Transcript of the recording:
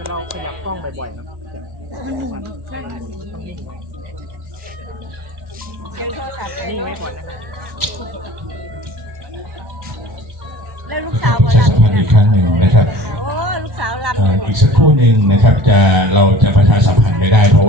บ่อราขยับกล้องบ่อยๆครับนี่ไว้ก่อนนะครับแล้วลูกสาวประชาสัมพันธ์อีกครั้งหนึ่งนะครับโอ้ลูกสาวรับอีกสักครู่หนึ่งนะครับจะเราจะประชาสัมพันธ์ไม่ได้เพราะ